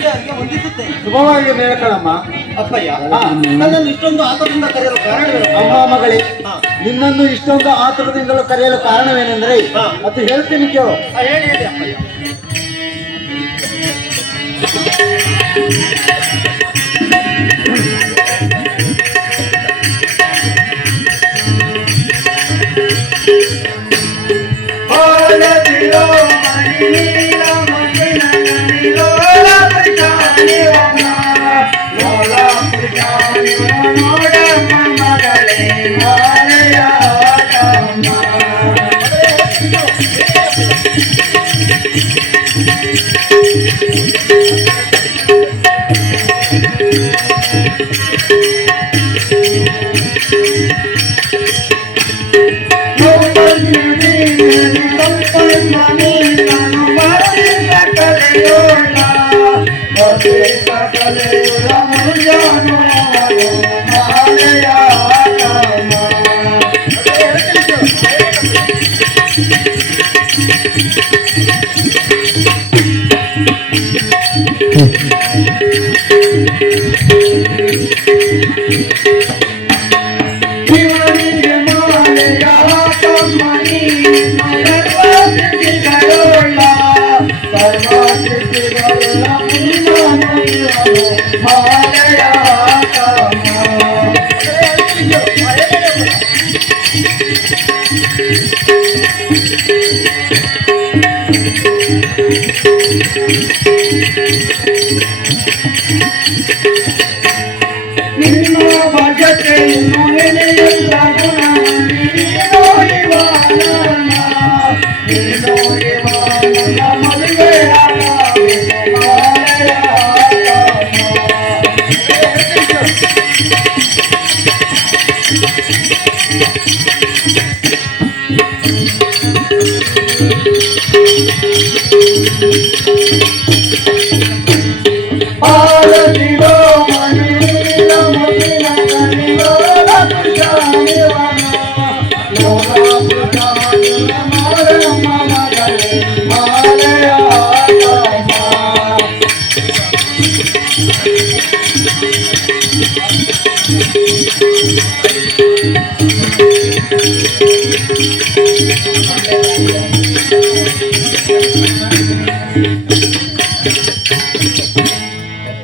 ಶುಭವಾಗಿ ಹೇಳ್ಕಣಮ್ಮ. ಅಪ್ಪಯ್ಯ, ನನ್ನನ್ನು ಇಷ್ಟೊಂದು ಆತರದಿಂದ ಕರೆಯಲು ಕಾರಣವೇನು? ಅಮ್ಮ ಮಗಳೇ, ನಿನ್ನನ್ನು ಇಷ್ಟೊಂದು ಆತುರದಿಂದಲೂ ಕರೆಯಲು ಕಾರಣವೇನೆಂದ್ರೆ ಅದು ಹೇಳ್ತೀನಿ ಕೇಳು. ಹೇಳಿ ಹೇಳಿ ಅಪ್ಪಯ್ಯ.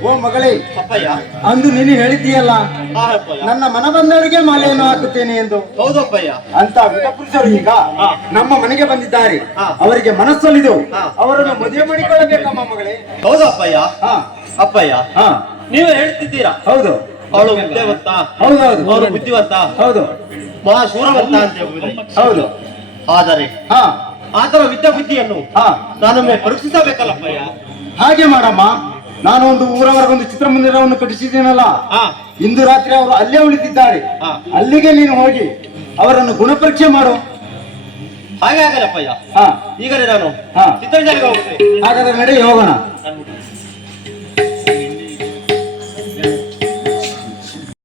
ಓ ಮಗಳೇ, ಅಪ್ಪಯ್ಯ, ಅಂದು ನೀನು ಹೇಳಿದ್ದೀಯಲ್ಲ ನನ್ನ ಮನ ಬಂದವರಿಗೆ ಮಾಲೆಯನ್ನು ಹಾಕುತ್ತೇನೆ ಎಂದು. ಹೌದಪ್ಪಯ್ಯ. ಅಂತ ವಿಟಪುರುಷರು ಈಗ ನಮ್ಮ ಮನೆಗೆ ಬಂದಿದ್ದಾರೆ. ಅವರಿಗೆ ಮನಸ್ಸೊಲಿದು ಅವರನ್ನು ಮದುವೆ ಮಾಡಿಕೊಳ್ಳಬೇಕಮ್ಮ ಮಗಳೇ. ಹೌದು ಅಪ್ಪಯ್ಯ. ಅಪ್ಪಯ್ಯ, ನೀವು ಹೇಳ್ತಿದ್ದೀರಾ. ಹೌದು, ಅವಳು ವಿದ್ಯಾವಂತ, ಹೌದೌದು, ಅವರು ಬುದ್ಧಿವಂತ, ಹೌದು, ಮಹಾಶೂರವಂತ ಅಂತ ಹೇಳುವುದೇ. ಹೌದು. ಆದರೆ ಆತರ ವಿದ್ಯಾಬುದ್ಧಿಯನ್ನು ನಾನೊಮ್ಮೆ ಪರೀಕ್ಷಿಸಬೇಕಲ್ಲಪ್ಪಯ್ಯ. ಹಾಗೆ ಮಾಡಮ್ಮ. ನಾನು ಒಂದು ಊರವರೆಗೊಂದು ಚಿತ್ರಮಂದಿರವನ್ನು ಕಟ್ಟಿಸಿದ್ದೇನಲ್ಲ, ಇಂದು ರಾತ್ರಿ ಅವರು ಅಲ್ಲೇ ಉಳಿದಿದ್ದಾರೆ. ಅಲ್ಲಿಗೆ ನೀನು ಹೋಗಿ ಅವರನ್ನು ಗುಣಪರೀಕ್ಷೆ ಮಾಡು. ಹಾಗೆ ಆಗಲ್ಲಪ್ಪಯ್ಯ. ಈಗಲೇ ನಾನು ಚಿತ್ರಮಂದಿರಕ್ಕೆ ಹೋಗುತ್ತೇನೆ. ಹಾಗಾದ್ರೆ ನಡೆ, ಹೋಗೋಣ.